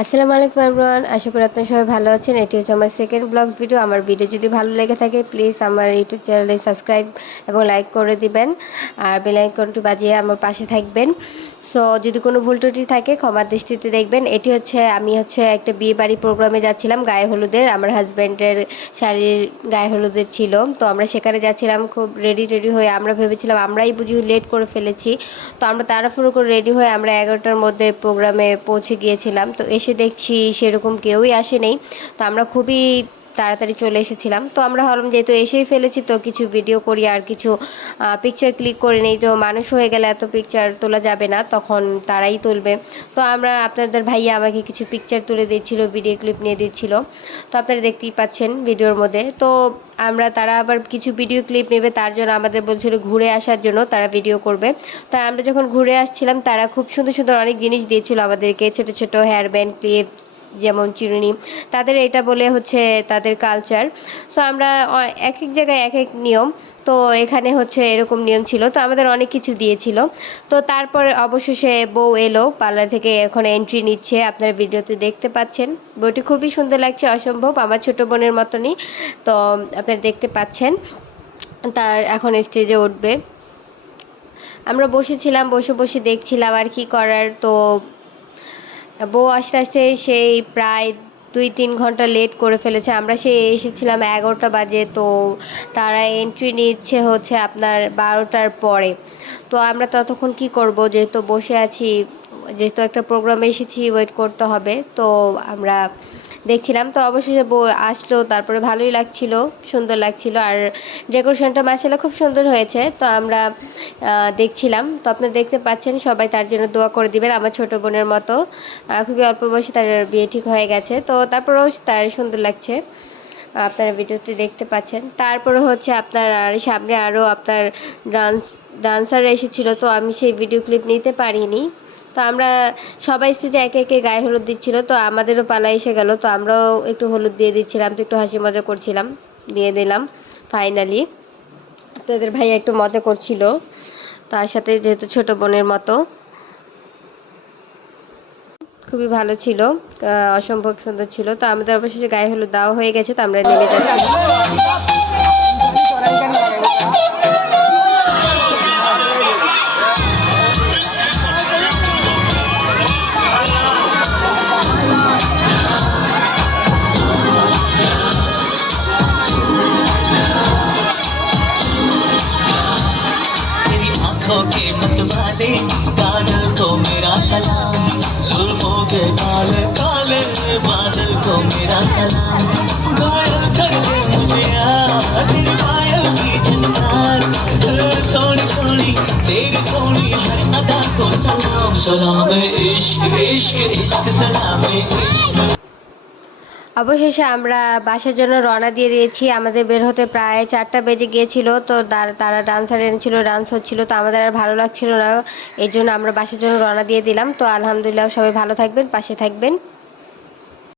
আসসালামু আলাইকুম এভরিওয়ান, আশা করি আপনারা সবাই ভালো আছেন। এটি হচ্ছে আমার সেকেন্ড ব্লগস ভিডিও। আমার ভিডিও যদি ভালো লেগে থাকে প্লিজ আমার ইউটিউব চ্যানেলে সাবস্ক্রাইব এবং লাইক করে দিবেন, আর বেল আইকনটি বাজিয়ে আমার পাশে থাকবেন। সো যদি কোনো ভুল ত্রুটি থাকে ক্ষমার দৃষ্টিতে দেখবেন। এটি হচ্ছে আমি একটা বিয়ে বাড়ি প্রোগ্রামে যাচ্ছিলাম, গায়ে হলুদের। আমার হাজব্যান্ডের শাড়ির গায়ে হলুদের ছিল, তো আমরা সেখানে যাচ্ছিলাম খুব রেডি টেডি হয়ে। আমরা ভেবেছিলাম আমরাই বুঝি লেট করে ফেলেছি, তো আমরা তাড়াহুড়ো করে রেডি হয়ে আমরা 11টার মধ্যে প্রোগ্রামে পৌঁছে গিয়েছিলাম। তো এসে দেখছি সেরকম কেউই আসে নেই। তো আমরা খুবই তাড়াতাড়ি চলে এসেছিলাম। তো আমরা ভাবলাম যেহেতু এসেই ফেলেছি তো কিছু ভিডিও করি আর কিছু পিকচার ক্লিক করে নেই। তো মানুষ হয়ে গেলে এত পিকচার তোলা যাবে না, তখন তারাই তুলবে। তো আপনাদের ভাইয়া আমাকে কিছু পিকচার তুলে দিচ্ছিল, ভিডিও ক্লিপ নিয়ে দিচ্ছিল। তো আপনারা দেখতেই পাচ্ছেন ভিডিওর মধ্যে। তো তারা আবার কিছু ভিডিও ক্লিপ নেবে, তার জন্য আমাদের বলছিল ঘুরে আসার জন্য, তারা ভিডিও করবে। তাই আমরা যখন ঘুরে আসছিলাম তারা খুব সুন্দর সুন্দর অনেক জিনিস দিয়েছিল আমাদেরকে, ছোট ছোট হেয়ার ব্যান্ড, ক্লিপ, যেমন চিরুনি। তাদের এটা বলে তাদের কালচার। সো আমরা এক এক জায়গায় এক এক নিয়ম। তো এখানে এরকম নিয়ম ছিল, তো আমাদের অনেক কিছু দিয়েছিল। তো তারপর অবশেষে বউ এলো পার্লার থেকে, এখন এন্ট্রি নিচ্ছে। আপনারা ভিডিওতে দেখতে পাচ্ছেন বউটি খুবই সুন্দর লাগছে, অসম্ভব, আমার ছোট বোনের মতনই। তো আপনারা দেখতে পাচ্ছেন তার এখন স্টেজে উঠবে। আমরা বসেছিলাম, বসে বসে দেখছিলাম আর কি করার। তো বউ আস্তে আস্তে সেই প্রায় 2-3 ঘন্টা লেট করে ফেলেছে। আমরা এসেছিলাম 11টা বাজে, তো তারা এন্ট্রি নিচ্ছে আপনার 12টার পরে। তো আমরা ততক্ষণ কি করব, যেহেতু বসে আছি, যেহেতু একটা প্রোগ্রামে এসেছি, ওয়েট করতে হবে। তো আমরা দেখছিলাম। তো অবশেষে বউ আসলো, তারপরে ভালোই লাগছিল, সুন্দর লাগছিল। আর ডেকোরেশনটা মাশাআল্লাহ খুব সুন্দর হয়েছে। তো আমরা দেখছিলাম। তো আপনারা দেখতে পাচ্ছেন, সবাই তার জন্য দোয়া করে দিবেন, আমার ছোট বোনের মতো। খুবই অল্প বয়সে তার বিয়ে ঠিক হয়ে গেছে, তো তারপরেও তার সুন্দর লাগছে, আপনারা ভিডিওতে দেখতে পাচ্ছেন। তারপরে আপনার আর সামনে আরও আপনার ডান্সার এসেছিলো, তো আমি সেই ভিডিও ক্লিপ নিতে পারিনি। তো আমরা সবাই স্টেজে একে একে গায়ে হলুদ দিচ্ছিলো, তো আমাদেরও পালা এসে গেল। তো আমরাও একটু হলুদ দিয়ে দিচ্ছিলাম, তো একটু হাসি মজা করছিলাম, দিয়ে দিলাম ফাইনালি। তো এদের ভাইয়া একটু মজা করছিল তার সাথে, যেহেতু ছোট বোনের মতো। খুবই ভালো ছিল, অসম্ভব সুন্দর ছিল। তো আমাদের অবশেষে গায়ে হলুদ দেওয়া হয়ে গেছে, তো আমরা নেমে যাচ্ছি। के मतवाले काजल को मेरा सलाम, जुल्फों के काले काले बादल को मेरा सलाम। घायल कर दे मुझे यार तेरी पायल की झनकार, सोनी सोनी तेरी सोनी हर अदा को सलाम। सलाम इश्क इश्क इश्क सलाम इश्क। অবশেষে আমরা বাসার জন্য রওনা দিয়ে দিয়েছি। আমাদের বের হতে প্রায় 4টা বেজে গিয়েছিল। তো তারা ডান্সার এনেছিল, ডান্স হচ্ছিল, তো আমাদের আর ভালো লাগছিল না, এই জন্য আমরা বাসার জন্য রওনা দিয়ে দিলাম। তো আলহামদুলিল্লাহ, সবাই ভালো থাকবেন, পাশে থাকবেন।